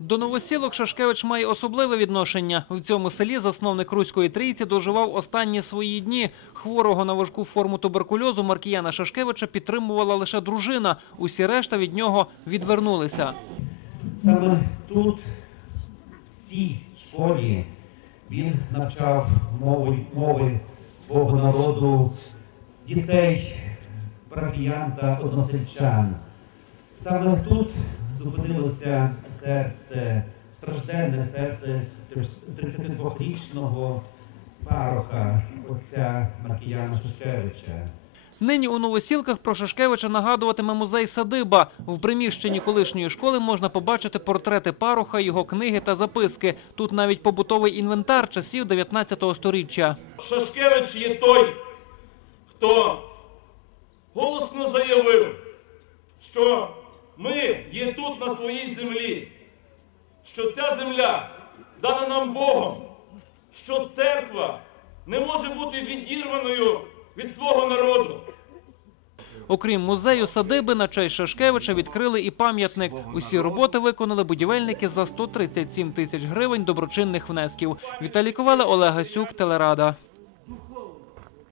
До новосілок Шашкевич має особливе відношення. В цьому селі засновник Руської трійці доживав останні свої дні. Хворого на важку форму туберкульозу Маркіяна Шашкевича підтримувала лише дружина. Усі решта від нього відвернулися. Саме тут, в цій школі, він навчав мови, мови свого народу, дітей, парафіян та односельчан. Саме тут зупинилося серце, стражденне серце 32-річного пароха, отця Маркіяна Шашкевича. Нині у новосілках про Шашкевича нагадуватиме музей садиба. В приміщенні колишньої школи можна побачити портрети пароха, його книги та записки. Тут навіть побутовий інвентар часів 19 століття. Шашкевич є той, хто голосно заявив, що ми є тут на своїй землі, що ця земля дана нам Богом, що церква не може бути відірваною від свого народу. Окрім музею садиби, на честь Шашкевича відкрили і пам'ятник. Усі роботи виконали будівельники за 137 тисяч гривень доброчинних внесків. Віталій Ковала, Олег Гасюк, Телерада.